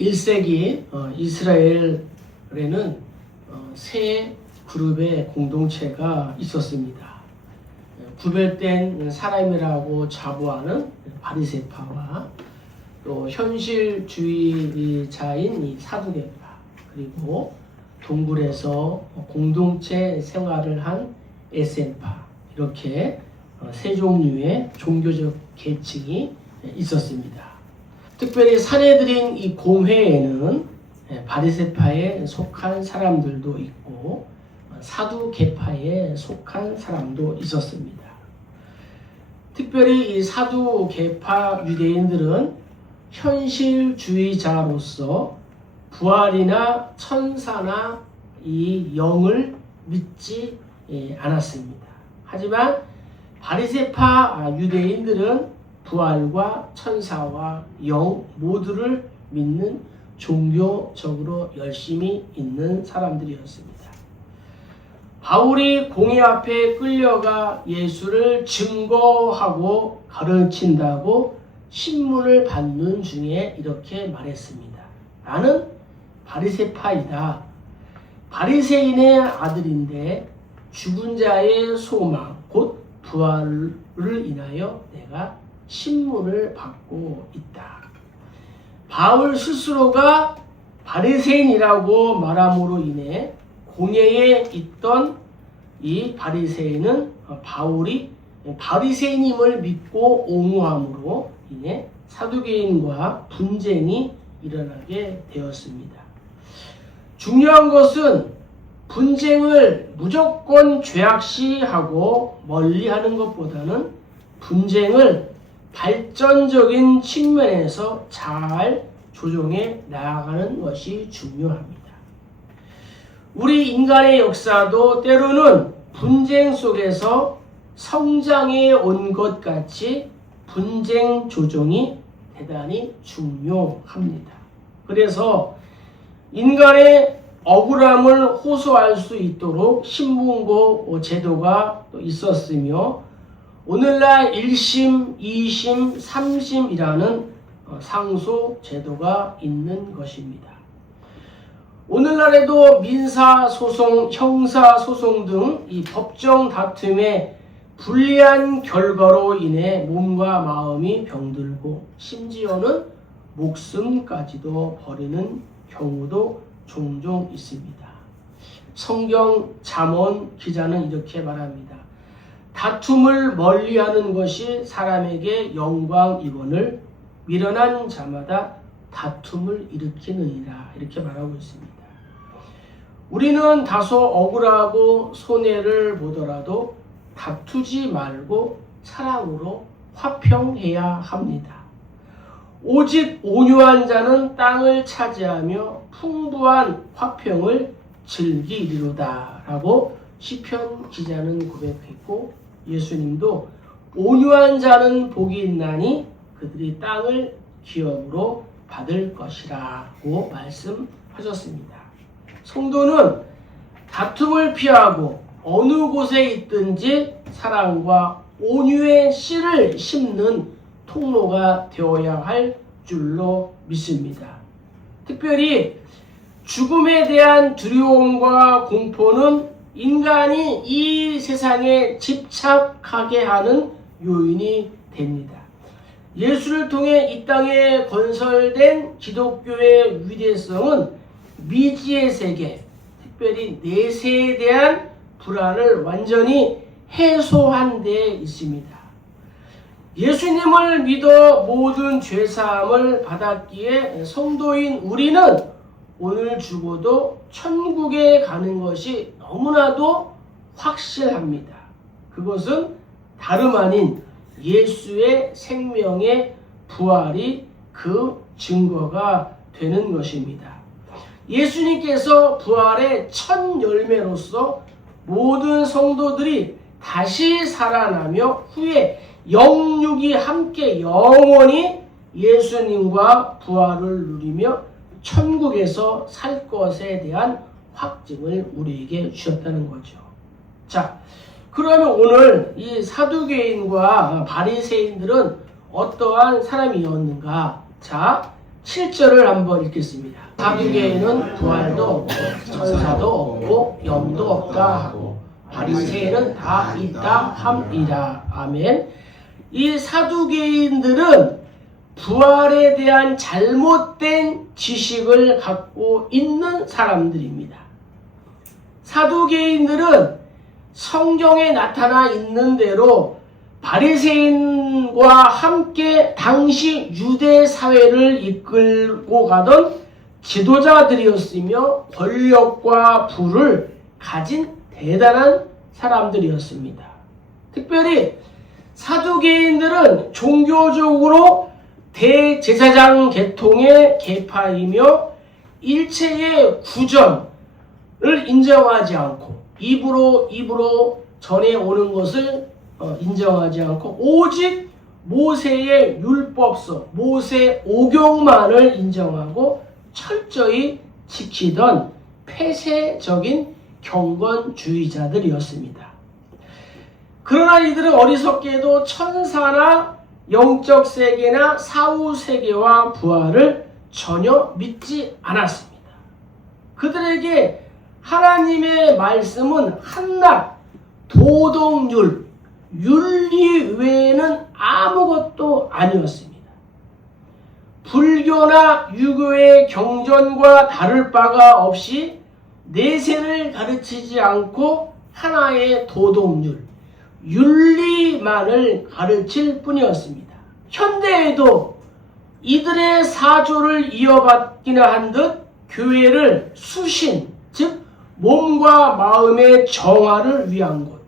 1세기 이스라엘에는 세 그룹의 공동체가 있었습니다. 구별된 사람이라고 자부하는 바리새파와 또 현실주의자인 이 사두개파, 그리고 동굴에서 공동체 생활을 한 에센파, 이렇게 세 종류의 종교적 계층이 있었습니다. 특별히 사례드린 이 공회에는 바리새파에 속한 사람들도 있고 사두개파에 속한 사람도 있었습니다. 특별히 이 사두개파 유대인들은 현실주의자로서 부활이나 천사나 이 영을 믿지 않았습니다. 하지만 바리새파 유대인들은 부활과 천사와 영 모두를 믿는 종교적으로 열심히 있는 사람들이었습니다. 바울이 공회 앞에 끌려가 예수를 증거하고 가르친다고 신문을 받는 중에 이렇게 말했습니다. 나는 바리새파이다. 바리새인의 아들인데 죽은 자의 소망 곧 부활을 인하여 내가 신문을 받고 있다. 바울 스스로가 바리새인이라고 말함으로 인해 공회에 있던 이 바리새인은 바울이 바리새인임을 믿고 옹호함으로 인해 사두개인과 분쟁이 일어나게 되었습니다. 중요한 것은 분쟁을 무조건 죄악시하고 멀리하는 것보다는 분쟁을 발전적인 측면에서 잘 조정해 나아가는 것이 중요합니다. 우리 인간의 역사도 때로는 분쟁 속에서 성장해 온 것 같이 분쟁 조정이 대단히 중요합니다. 그래서 인간의 억울함을 호소할 수 있도록 신문고 제도가 또 있었으며 오늘날 1심, 2심, 3심이라는 상소 제도가 있는 것입니다. 오늘날에도 민사소송, 형사소송 등 이 법정 다툼의 불리한 결과로 인해 몸과 마음이 병들고 심지어는 목숨까지도 버리는 경우도 종종 있습니다. 성경 잠언 기자는 이렇게 말합니다. 다툼을 멀리하는 것이 사람에게 영광이거늘 미련한 자마다 다툼을 일으키느니라, 이렇게 말하고 있습니다. 우리는 다소 억울하고 손해를 보더라도 다투지 말고 사랑으로 화평해야 합니다. 오직 온유한 자는 땅을 차지하며 풍부한 화평을 즐기리로다 라고 시편 기자는 고백했고, 예수님도 온유한 자는 복이 있나니 그들이 땅을 기업으로 받을 것이라고 말씀하셨습니다. 성도는 다툼을 피하고 어느 곳에 있든지 사랑과 온유의 씨를 심는 통로가 되어야 할 줄로 믿습니다. 특별히 죽음에 대한 두려움과 공포는 인간이 이 세상에 집착하게 하는 요인이 됩니다. 예수를 통해 이 땅에 건설된 기독교의 위대성은 미지의 세계, 특별히 내세에 대한 불안을 완전히 해소한 데 있습니다. 예수님을 믿어 모든 죄사함을 받았기에 성도인 우리는 오늘 죽어도 천국에 가는 것이 너무나도 확실합니다. 그것은 다름 아닌 예수의 생명의 부활이 그 증거가 되는 것입니다. 예수님께서 부활의 첫 열매로서 모든 성도들이 다시 살아나며 후에 영육이 함께 영원히 예수님과 부활을 누리며 천국에서 살 것에 대한 확증을 우리에게 주셨다는 거죠. 자, 그러면 오늘 이 사두개인과 바리새인들은 어떠한 사람이었는가? 자, 7절을 한번 읽겠습니다. 사두개인은 부활도 없고 천사도 없고 영도 없다 하고 바리새인은 다 있다 함이라. 아멘. 이 사두개인들은 부활에 대한 잘못된 지식을 갖고 있는 사람들입니다. 사두개인들은 성경에 나타나 있는 대로 바리새인과 함께 당시 유대 사회를 이끌고 가던 지도자들이었으며 권력과 부를 가진 대단한 사람들이었습니다. 특별히 사두개인들은 종교적으로 대제사장 계통의 계파이며 일체의 구전을 인정하지 않고 입으로 전해오는 것을 인정하지 않고 오직 모세의 율법서, 모세 오경만을 인정하고 철저히 지키던 폐쇄적인 경건주의자들이었습니다. 그러나 이들은 어리석게도 천사나 영적 세계나 사후 세계와 부활을 전혀 믿지 않았습니다. 그들에게 하나님의 말씀은 한낱 도덕률, 윤리 외에는 아무것도 아니었습니다. 불교나 유교의 경전과 다를 바가 없이 내세를 가르치지 않고 하나의 도덕률, 윤리만을 가르칠 뿐이었습니다. 현대에도 이들의 사조를 이어받기는 한 듯 교회를 수신, 즉 몸과 마음의 정화를 위한 곳,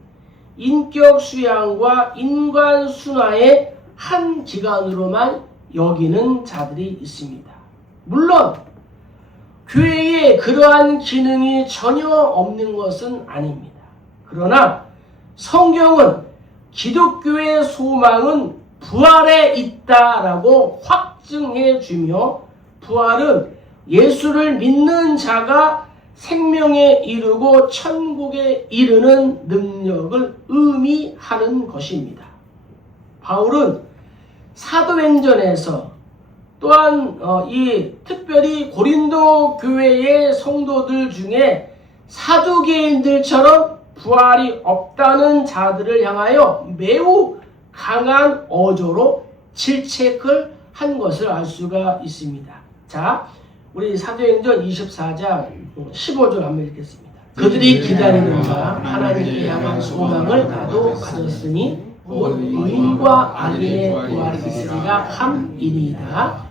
인격 수양과 인간 순화의 한 기관으로만 여기는 자들이 있습니다. 물론 교회에 그러한 기능이 전혀 없는 것은 아닙니다. 그러나 성경은 기독교의 소망은 부활에 있다라고 확증해 주며 부활은 예수를 믿는 자가 생명에 이르고 천국에 이르는 능력을 의미하는 것입니다. 바울은 사도행전에서 또한 특별히 고린도 교회의 성도들 중에 사두개인들처럼 부활이 없다는 자들을 향하여 매우 강한 어조로 질책을 한 것을 알 수가 있습니다. 자, 우리 사도행전 24장 15절 한번 읽겠습니다. 그들이 기다리는 바 하나님께 향한 소망을 나도 가졌으니 곧 의인과 악인의 부활이 있으리라 함이니이다.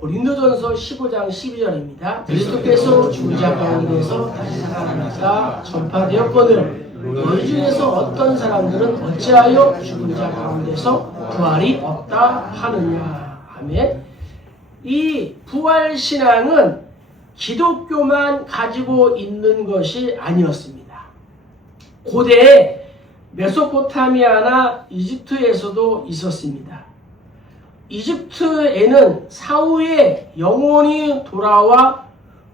고린도전서 15장 12절입니다. 그리스도께서 죽은 자 가운데서 다시 살아나사 전파되었거늘 너희 중에서 어떤 사람들은 어찌하여 죽은 자 가운데서 부활이 없다 하느냐. 아멘. 이 부활신앙은 기독교만 가지고 있는 것이 아니었습니다. 고대 메소포타미아나 이집트에서도 있었습니다. 이집트에는 사후에 영혼이 돌아와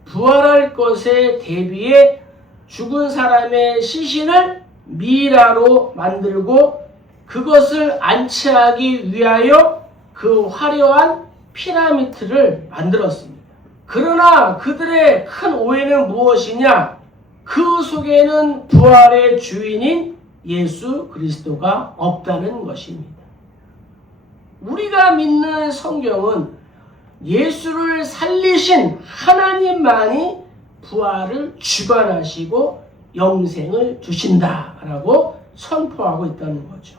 부활할 것에 대비해 죽은 사람의 시신을 미라로 만들고 그것을 안치하기 위하여 그 화려한 피라미드를 만들었습니다. 그러나 그들의 큰 오해는 무엇이냐? 그 속에는 부활의 주인인 예수 그리스도가 없다는 것입니다. 우리가 믿는 성경은 예수를 살리신 하나님만이 부활을 주관하시고 영생을 주신다라고 선포하고 있다는 거죠.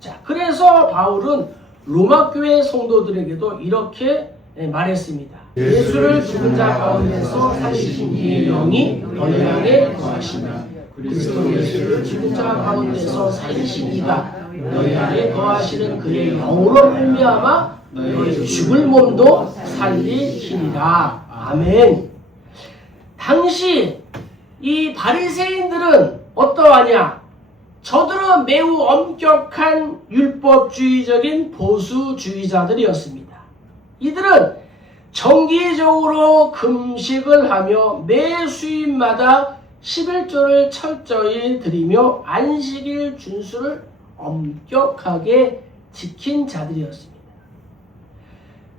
자, 그래서 바울은 로마 교회 성도들에게도 이렇게 말했습니다. 예수를 죽은 자 가운데서 살리신 이의 영이 너희 안에 거하시며 그리스도 예수를 죽은 자 가운데서 살리신 이가 너희 안에 거하시는 그의 영으로 말미암아 너희 죽을 몸도 살리시리라. 아멘. 당시 이 바리새인들은 어떠하냐? 저들은 매우 엄격한 율법주의적인 보수주의자들이었습니다. 이들은 정기적으로 금식을 하며 매 수입마다 11조를 철저히 드리며 안식일 준수를 엄격하게 지킨 자들이었습니다.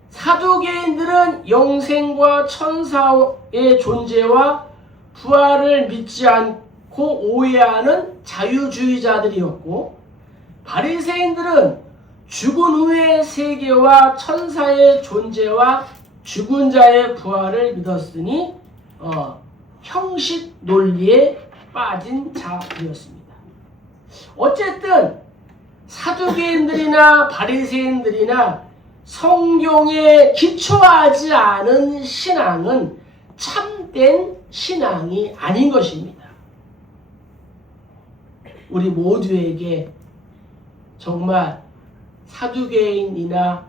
사두개인들은 영생과 천사의 존재와 부활을 믿지 않고 오해하는 자유주의자들이었고, 바리새인들은 죽은 후의 세계와 천사의 존재와 죽은 자의 부활을 믿었으니 형식 논리에 빠진 자들이었습니다. 어쨌든 사두개인들이나 바리새인들이나 성경에 기초하지 않은 신앙은 참된 신앙이 아닌 것입니다. 우리 모두에게 정말 사두개인이나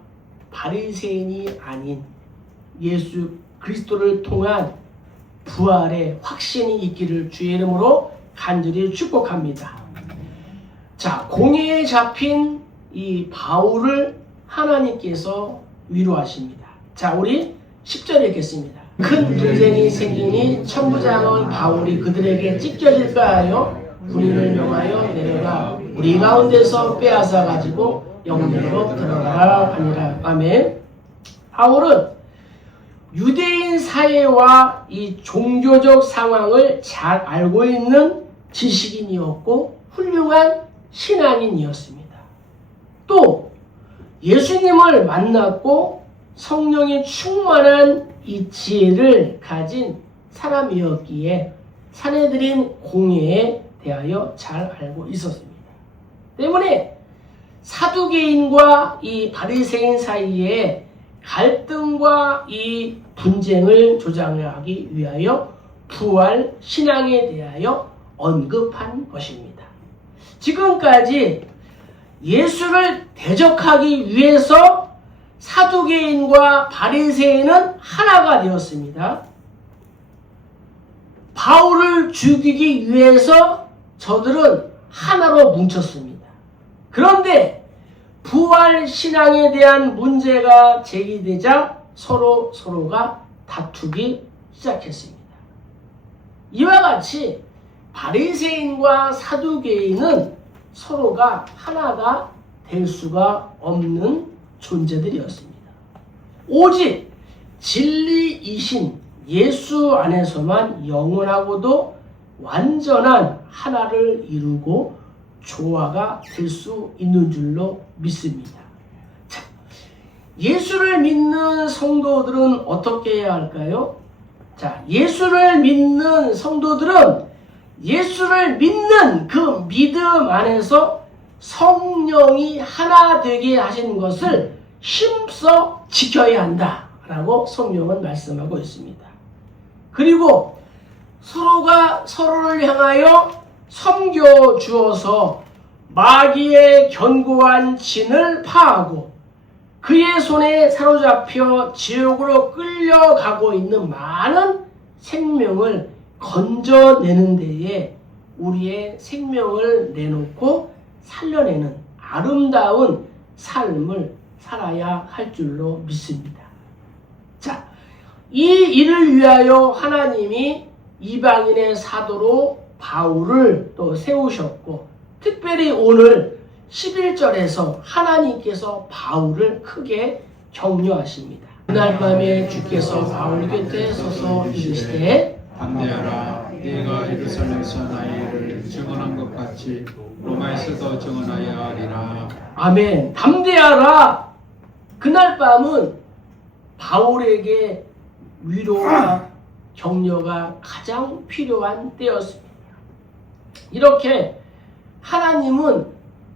바리새인이 아닌 예수 그리스도를 통한 부활의 확신이 있기를 주의 이름으로 간절히 축복합니다. 자, 공회에 잡힌 이 바울을 하나님께서 위로하십니다. 자, 우리 10절 읽겠습니다. 큰 분쟁이 생기니 천부장은 바울이 그들에게 찢겨질까 하여 군인을 명하여 내려가 우리 가운데서 빼앗아 가지고 영내로 들어가라 하니라. 아멘. 바울은 유대인 사회와 이 종교적 상황을 잘 알고 있는 지식인이었고 훌륭한 신앙인이었습니다. 또 예수님을 만났고 성령이 충만한 이 지혜를 가진 사람이었기에 사내들인 공회에 대하여 잘 알고 있었습니다. 때문에 사두개인과 이 바리새인 사이에 갈등과 이 분쟁을 조장하기 위하여 부활 신앙에 대하여 언급한 것입니다. 지금까지 예수를 대적하기 위해서 사두개인과 바리새인은 하나가 되었습니다. 바울을 죽이기 위해서 저들은 하나로 뭉쳤습니다. 그런데 부활 신앙에 대한 문제가 제기되자 서로가 다투기 시작했습니다. 이와 같이 바리새인과 사두개인은 서로가 하나가 될 수가 없는 존재들이었습니다. 오직 진리이신 예수 안에서만 영원하고도 완전한 하나를 이루고 조화가 될 수 있는 줄로 믿습니다. 자, 예수를 믿는 성도들은 어떻게 해야 할까요? 자, 예수를 믿는 성도들은 예수를 믿는 그 믿음 안에서 성령이 하나 되게 하신 것을 힘써 지켜야 한다라고 성경은 말씀하고 있습니다. 그리고 서로가 서로를 향하여 섬겨 주어서 마귀의 견고한 진을 파하고 그의 손에 사로잡혀 지옥으로 끌려가고 있는 많은 생명을 건져내는 데에 우리의 생명을 내놓고 살려내는 아름다운 삶을 살아야 할 줄로 믿습니다. 자, 이 일을 위하여 하나님이 이방인의 사도로 바울을 또 세우셨고, 특별히 오늘 11절에서 하나님께서 바울을 크게 격려하십니다. 그날 밤에 주께서 바울 곁에 서서 이르시되 담대하라. 네가 예루살렘에서 나의 일을 증언한 것 같이 로마에서도 증언하여야 하리라. 아멘. 담대하라. 그날 밤은 바울에게 위로와 격려가 가장 필요한 때였습니다. 이렇게 하나님은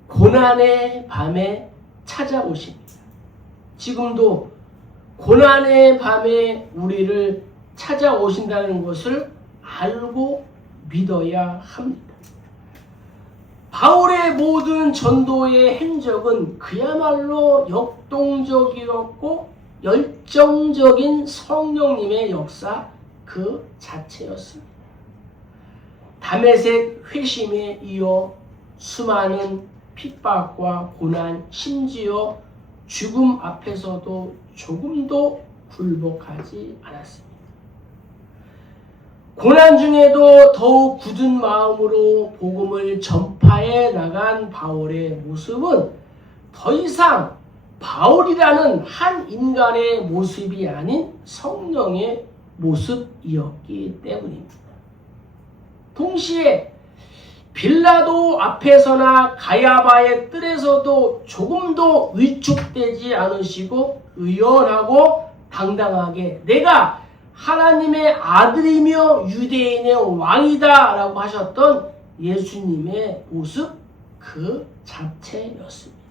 고난의 밤에 찾아오십니다. 지금도 고난의 밤에 우리를 찾아오신다는 것을 알고 믿어야 합니다. 바울의 모든 전도의 행적은 그야말로 역동적이었고 열정적인 성령님의 역사 그 자체였습니다. 다메섹 회심에 이어 수많은 핍박과 고난, 심지어 죽음 앞에서도 조금도 굴복하지 않았습니다. 고난 중에도 더욱 굳은 마음으로 복음을 전파해 나간 바울의 모습은 더 이상 바울이라는 한 인간의 모습이 아닌 성령의 모습이었기 때문입니다. 동시에 빌라도 앞에서나 가야바의 뜰에서도 조금도 위축되지 않으시고 의연하고 당당하게 내가 하나님의 아들이며 유대인의 왕이다 라고 하셨던 예수님의 모습 그 자체였습니다.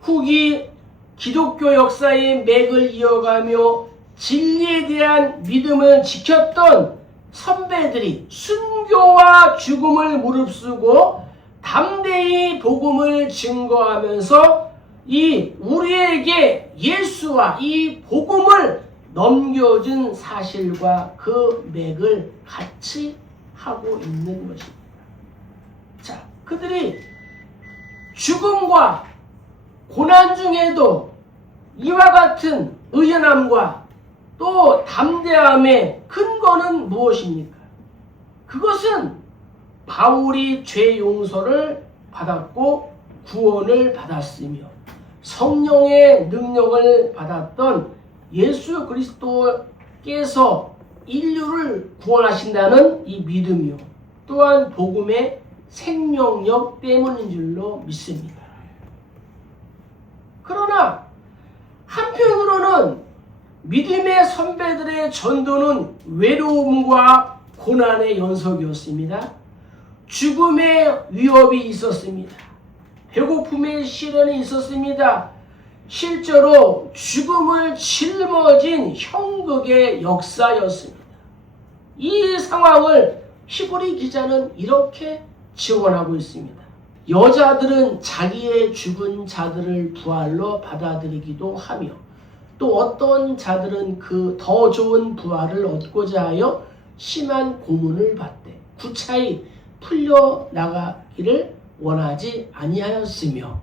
후기 기독교 역사의 맥을 이어가며 진리에 대한 믿음을 지켰던 선배들이 순교와 죽음을 무릅쓰고 담대히 복음을 증거하면서 이 우리에게 예수와 이 복음을 넘겨준 사실과 그 맥을 같이 하고 있는 것입니다. 자, 그들이 죽음과 고난 중에도 이와 같은 의연함과 또 담대함의 근거는 무엇입니까? 그것은 바울이 죄 용서를 받았고 구원을 받았으며 성령의 능력을 받았던 예수 그리스도께서 인류를 구원하신다는 이 믿음이요. 또한 복음의 생명력 때문인 줄로 믿습니다. 그러나 한편으로는 믿음의 선배들의 전도는 외로움과 고난의 연속이었습니다. 죽음의 위협이 있었습니다. 배고픔의 시련이 있었습니다. 실제로 죽음을 짊어진 형극의 역사였습니다. 이 상황을 히브리 기자는 이렇게 증언하고 있습니다. 여자들은 자기의 죽은 자들을 부활로 받아들이기도 하며 또 어떤 자들은 그 더 좋은 부활을 얻고자 하여 심한 고문을 받되 구차히 풀려나가기를 원하지 아니하였으며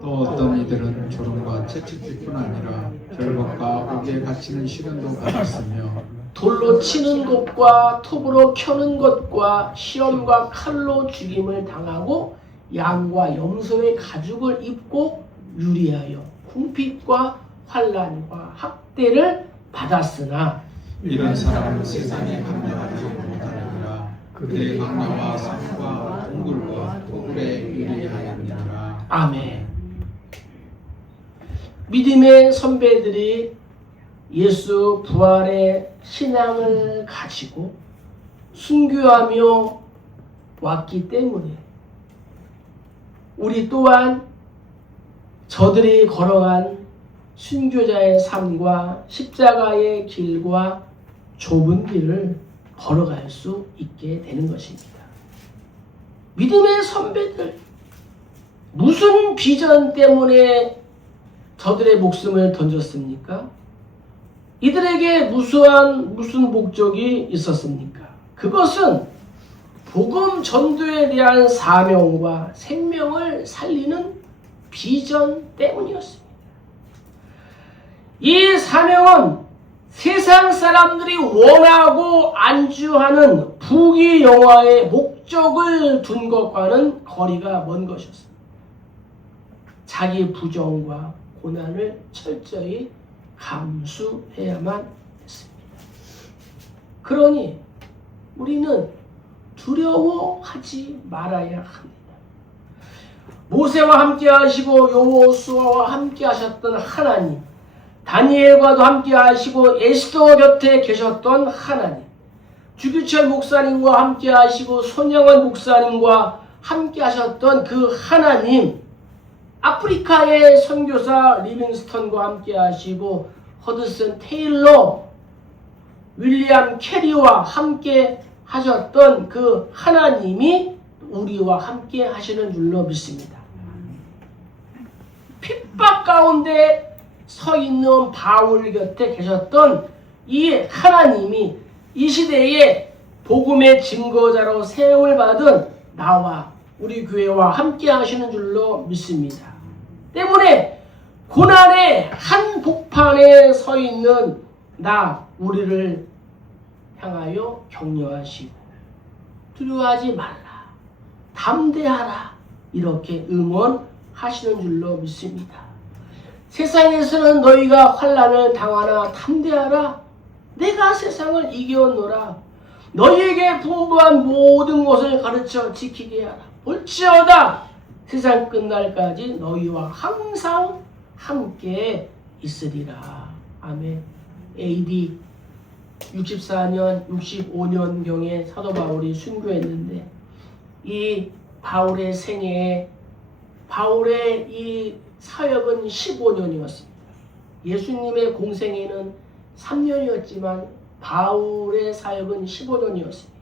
또 어떤 이들은 조롱과 채찍뿐 아니라 결박과 옥에 갇히는 시련도 받았으며 돌로 치는 것과 톱으로 켜는 것과 시험과 칼로 죽임을 당하고 양과 염소의 가죽을 입고 유리하여 궁핍과 환난과 학대를 받았으나 이런 사람은 세상에 강력하지 못하느니라. 그들의 강나와 산과 동굴과 토굴에 유리하였느니라. 아멘. 믿음의 선배들이 예수 부활의 신앙을 가지고 순교하며 왔기 때문에 우리 또한 저들이 걸어간 순교자의 삶과 십자가의 길과 좁은 길을 걸어갈 수 있게 되는 것입니다. 믿음의 선배들, 무슨 비전 때문에 저들의 목숨을 던졌습니까? 이들에게 무슨 목적이 있었습니까? 그것은 복음 전도에 대한 사명과 생명을 살리는 비전 때문이었습니다. 이 사명은 세상 사람들이 원하고 안주하는 부귀영화의 목적을 둔 것과는 거리가 먼 것이었습니다. 자기 부정과 고난을 철저히 감수해야만 했습니다. 그러니 우리는 두려워하지 말아야 합니다. 모세와 함께 하시고 여호수아와 함께 하셨던 하나님, 다니엘과도 함께 하시고 에스더 곁에 계셨던 하나님, 주규철 목사님과 함께 하시고 손영원 목사님과 함께 하셨던 그 하나님, 아프리카의 선교사 리빙스턴과 함께 하시고 허드슨 테일러, 윌리엄 캐리와 함께 하셨던 그 하나님이 우리와 함께 하시는 줄로 믿습니다. 핍박 가운데 서 있는 바울 곁에 계셨던 이 하나님이 이 시대에 복음의 증거자로 세움을 받은 나와 우리 교회와 함께 하시는 줄로 믿습니다. 때문에 고난의 한복판에 서 있는 우리를 향하여 격려하시고 두려워하지 말라, 담대하라 이렇게 응원하고 하시는 줄로 믿습니다. 세상에서는 너희가 환난을 당하나 탐대하라. 내가 세상을 이겨노라. 너희에게 분부한 모든 것을 가르쳐 지키게 하라. 볼지어다 세상 끝날까지 너희와 항상 함께 있으리라. 아멘. AD 64년, 65년경에 사도 바울이 순교했는데 이 바울의 생애에 바울의 이 사역은 15년이었습니다. 예수님의 공생애는 3년이었지만 바울의 사역은 15년이었습니다.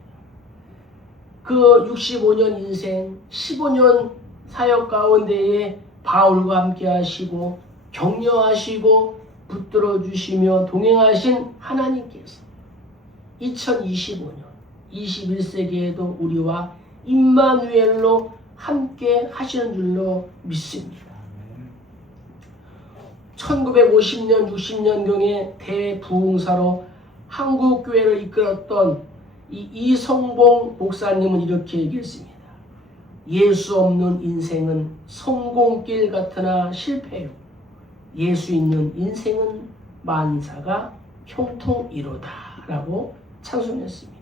그 65년 인생, 15년 사역 가운데에 바울과 함께 하시고 격려하시고 붙들어 주시며 동행하신 하나님께서 2025년 21세기에도 우리와 임마누엘로 함께 하시는 줄로 믿습니다. 1950년 60년경에 대부흥사로 한국교회를 이끌었던 이성봉 목사님은 이렇게 얘기했습니다. 예수 없는 인생은 성공길 같으나 실패요. 예수 있는 인생은 만사가 형통이로다 라고 찬송했습니다.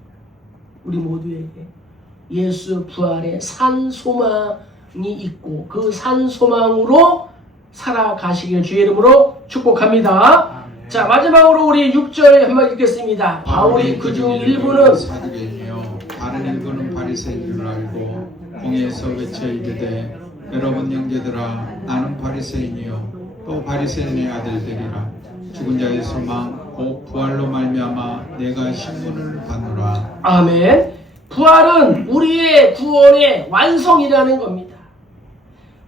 우리 모두에게 예수 부활의 산 소망이 있고 그 산 소망으로 살아가시길 주의 이름으로 축복합니다. 자, 마지막으로 우리 6절 한번 읽겠습니다. 바울이 그중 일부는 사두개이며 다른 일부는 바리새인 줄 알고 공회에서 외쳐 이르되 여러분 형제들아 나는 바리새인이요 또 바리새인의 아들들이라 죽은 자의 소망 곧 부활로 말미암아 내가 신문을 받노라. 아멘. 부활은 우리의 구원의 완성이라는 겁니다.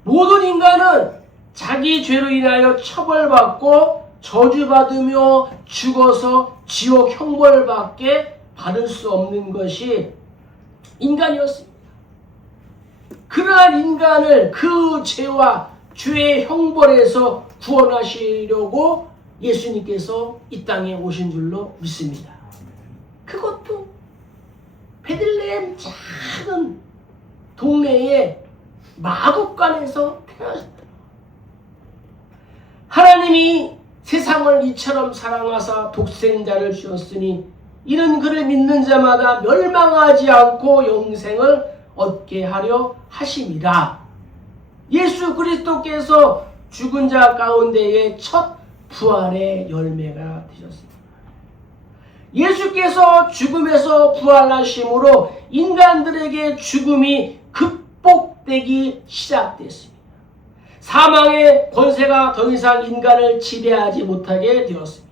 모든 인간은 자기 죄로 인하여 처벌받고 저주받으며 죽어서 지옥 형벌밖에 받을 수 없는 것이 인간이었습니다. 그러한 인간을 그 죄와 죄의 형벌에서 구원하시려고 예수님께서 이 땅에 오신 줄로 믿습니다. 그것도 베들레헴 작은 동네의 마구간에서 태어나셨다. 하나님이 세상을 이처럼 사랑하사 독생자를 주었으니 이는 그를 믿는 자마다 멸망하지 않고 영생을 얻게 하려 하심이라. 예수 그리스도께서 죽은 자 가운데의 첫 부활의 열매가 되셨습니다. 예수께서 죽음에서 부활하심으로 인간들에게 죽음이 극복되기 시작됐습니다. 사망의 권세가 더 이상 인간을 지배하지 못하게 되었습니다.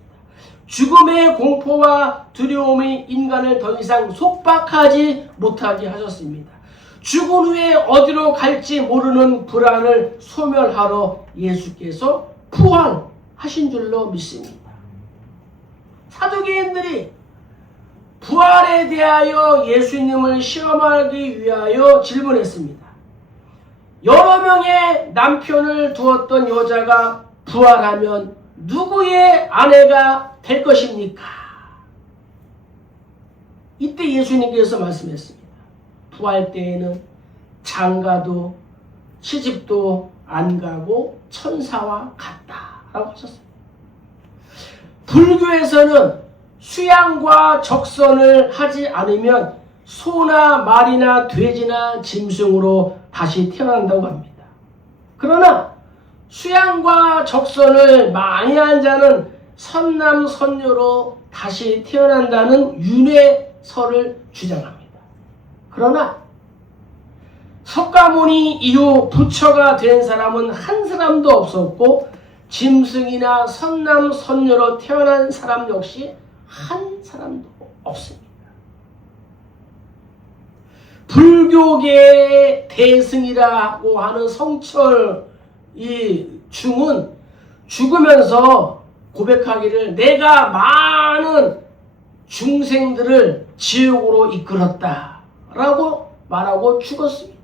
죽음의 공포와 두려움이 인간을 더 이상 속박하지 못하게 하셨습니다. 죽은 후에 어디로 갈지 모르는 불안을 소멸하러 예수께서 부활하신 줄로 믿습니다. 사두개인들이 부활에 대하여 예수님을 시험하기 위하여 질문했습니다. 여러 명의 남편을 두었던 여자가 부활하면 누구의 아내가 될 것입니까? 이때 예수님께서 말씀했습니다. 부활 때에는 장가도 시집도 안 가고 천사와 같다라고 하셨습니다. 불교에서는 수양과 적선을 하지 않으면 소나 말이나 돼지나 짐승으로 다시 태어난다고 합니다. 그러나 수양과 적선을 많이 한 자는 선남선녀로 다시 태어난다는 윤회설을 주장합니다. 그러나 석가모니 이후 부처가 된 사람은 한 사람도 없었고 짐승이나 선남선녀로 태어난 사람 역시 한 사람도 없습니다. 불교계의 대승이라고 하는 성철 이 중은 죽으면서 고백하기를 내가 많은 중생들을 지옥으로 이끌었다 라고 말하고 죽었습니다.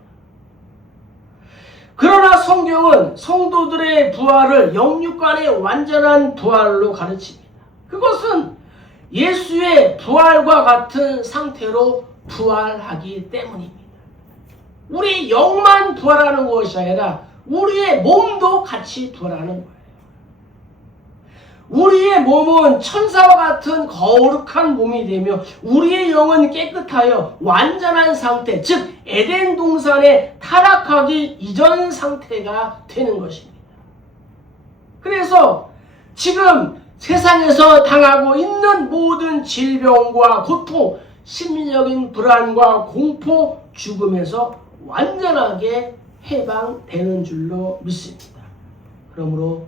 그러나 성경은 성도들의 부활을 영육간의 완전한 부활로 가르칩니다. 그것은 예수의 부활과 같은 상태로 부활하기 때문입니다. 우리 영만 부활하는 것이 아니라 우리의 몸도 같이 부활하는 거예요. 우리의 몸은 천사와 같은 거룩한 몸이 되며 우리의 영은 깨끗하여 완전한 상태, 즉 에덴 동산에 타락하기 이전 상태가 되는 것입니다. 그래서 지금 세상에서 당하고 있는 모든 질병과 고통, 심리적인 불안과 공포, 죽음에서 완전하게 해방되는 줄로 믿습니다. 그러므로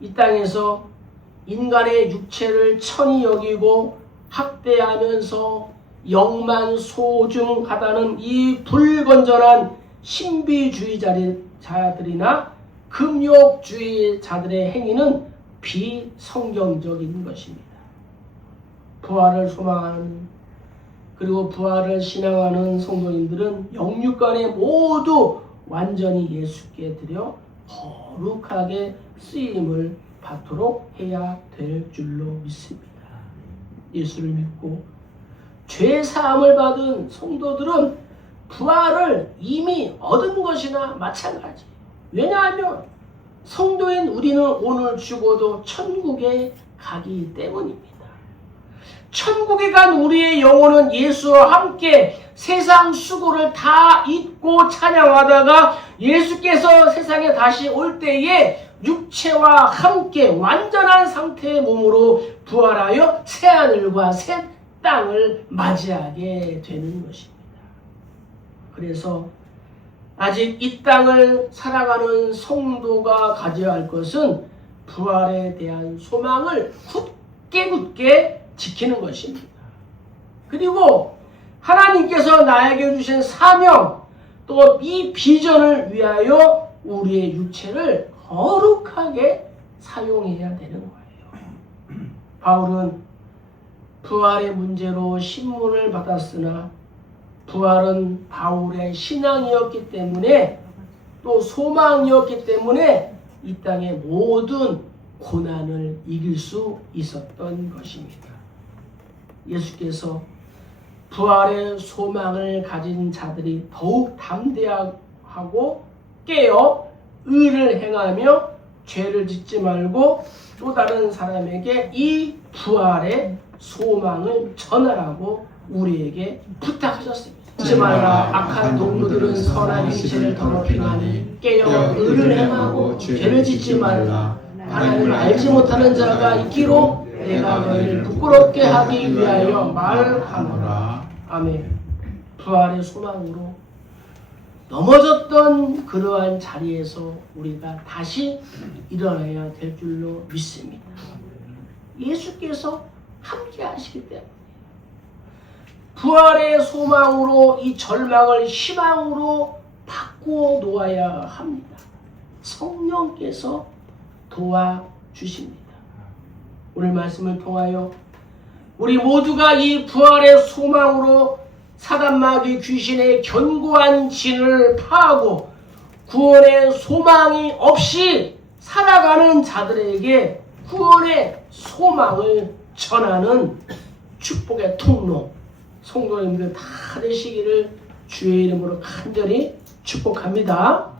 이 땅에서 인간의 육체를 천히 여기고 학대하면서 영만 소중하다는 이 불건전한 신비주의자들이나 금욕주의자들의 행위는 비성경적인 것입니다. 부활을 소망하는 그리고 부활을 신앙하는 성도님들은 영육간에 모두 완전히 예수께 드려 거룩하게 쓰임을 받도록 해야 될 줄로 믿습니다. 예수를 믿고 죄 사함을 받은 성도들은 부활을 이미 얻은 것이나 마찬가지. 왜냐하면 성도인 우리는 오늘 죽어도 천국에 가기 때문입니다. 천국에 간 우리의 영혼은 예수와 함께 세상 수고를 다 잊고 찬양하다가 예수께서 세상에 다시 올 때에 육체와 함께 완전한 상태의 몸으로 부활하여 새하늘과 새 땅을 맞이하게 되는 것입니다. 그래서 아직 이 땅을 살아가는 성도가 가져야 할 것은 부활에 대한 소망을 굳게 지키는 것입니다. 그리고 하나님께서 나에게 주신 사명, 또 이 비전을 위하여 우리의 육체를 거룩하게 사용해야 되는 거예요. 바울은 부활의 문제로 신문을 받았으나 부활은 바울의 신앙이었기 때문에 또 소망이었기 때문에 이 땅의 모든 고난을 이길 수 있었던 것입니다. 예수께서 부활의 소망을 가진 자들이 더욱 담대하고 깨어 의를 행하며 죄를 짓지 말고 또 다른 사람에게 이 부활의 소망을 전하라고 우리에게 부탁하셨습니다. 잊지 말라. 악한 동무들은 선한 행실을 더럽히나니 깨어 의를 행하고 죄를 짓지 말라. 하나님을 알지 못하는 자가 있기로 내가 너희를 부끄럽게 하기 위하여 말하노라. 아멘. 부활의 소망으로 넘어졌던 그러한 자리에서 우리가 다시 일어나야 될 줄로 믿습니다. 예수께서 함께 하시기 때문에 부활의 소망으로 이 절망을 희망으로 바꾸어 놓아야 합니다. 성령께서 도와주십니다. 오늘 말씀을 통하여 우리 모두가 이 부활의 소망으로 사단마귀 귀신의 견고한 진을 파하고 구원의 소망이 없이 살아가는 자들에게 구원의 소망을 전하는 축복의 통로 성도님들 다 되시기를 주의 이름으로 간절히 축복합니다.